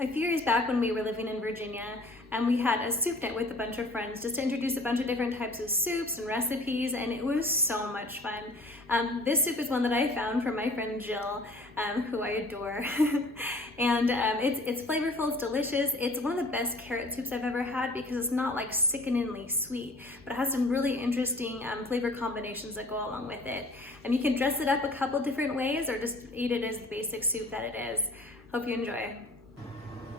A few years back when we were living in Virginia, we had a soup night with a bunch of friends just to introduce a bunch of different types of soups and recipes, and it was so much fun. This soup is one that I found from my friend Jill, who I adore. And it's flavorful, it's delicious. It's one of the best carrot soups I've ever had because it's not like sickeningly sweet, but it has some really interesting flavor combinations that go along with it. And you can dress it up a couple different ways or just eat it as the basic soup that it is. Hope you enjoy.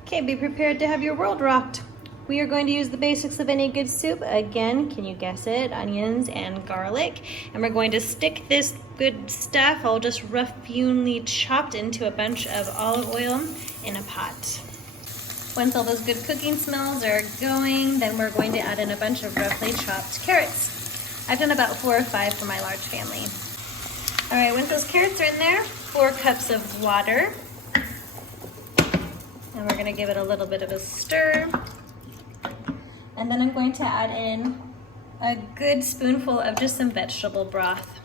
Okay, be prepared to have your world rocked. We are going to use the basics of any good soup. Again, can you guess it? Onions and garlic. And we're going to stick this good stuff, all just rough-hewnly chopped, into a bunch of olive oil in a pot. Once all those good cooking smells are going, then we're going to add in a bunch of roughly chopped carrots. I've done about 4 or 5 for my large family. All right, once those carrots are in there, 4 cups of water. And we're gonna give it a little bit of a stir. And then I'm going to add in a good spoonful of just some vegetable broth.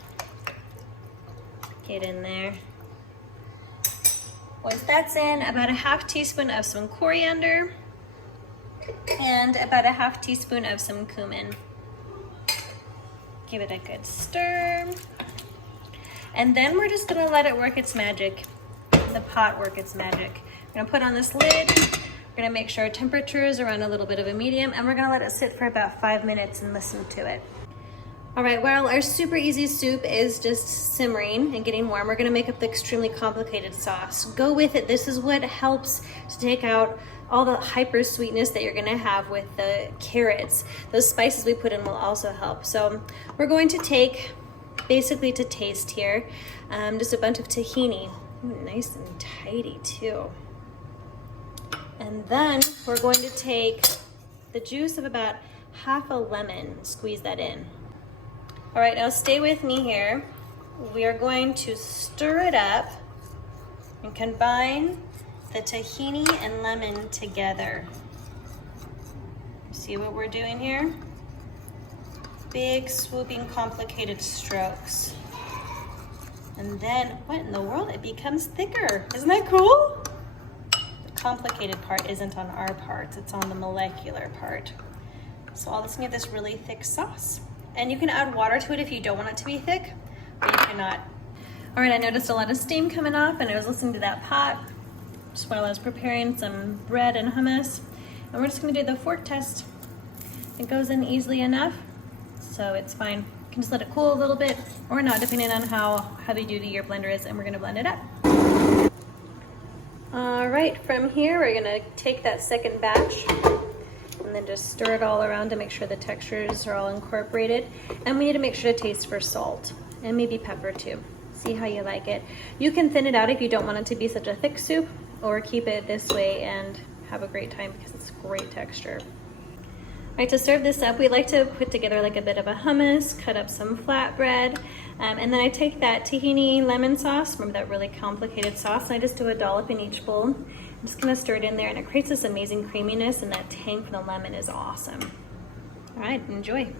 Get in there. Once that's in, about a half teaspoon of some coriander and about a half teaspoon of some cumin. Give it a good stir. And then we're just gonna let it work its magic. The pot work its magic. We're gonna put on this lid. We're gonna make sure our temperature is around a little bit of a medium, and we're gonna let it sit for about 5 minutes and listen to it. All right, while our super easy soup is just simmering and getting warm, we're gonna make up the extremely complicated sauce. Go with it. This is what helps to take out all the hyper sweetness that you're gonna have with the carrots. Those spices we put in will also help. So we're going to take, basically to taste here, just a bunch of tahini. Ooh, nice and tidy too. And then we're going to take the juice of about half a lemon and squeeze that in. All right, now stay with me here. We are going to stir it up and combine the tahini and lemon together. See what we're doing here? Big, swooping, complicated strokes. And then, what in the world? It becomes thicker. Isn't that cool? Complicated part isn't on our parts, it's on the molecular part. So all of a sudden you have this really thick sauce. And you can add water to it if you don't want it to be thick, but you cannot. All right, I noticed a lot of steam coming off and I was listening to that pot just while I was preparing some bread and hummus. And we're just gonna do the fork test. It goes in easily enough, so it's fine. You can just let it cool a little bit or not, depending on how heavy duty your blender is, and we're gonna blend it up. All right, from here, we're gonna take that second batch and then just stir it all around to make sure the textures are all incorporated. And we need to make sure to taste for salt and maybe pepper too. See how you like it. You can thin it out if you don't want it to be such a thick soup, or keep it this way and have a great time because it's great texture. All right, to serve this up, we like to put together like a bit of a hummus, cut up some flatbread, and then I take that tahini lemon sauce, remember that really complicated sauce, and I just do a dollop in each bowl. I'm just gonna stir it in there, and it creates this amazing creaminess, and that tang from the lemon is awesome. All right, enjoy.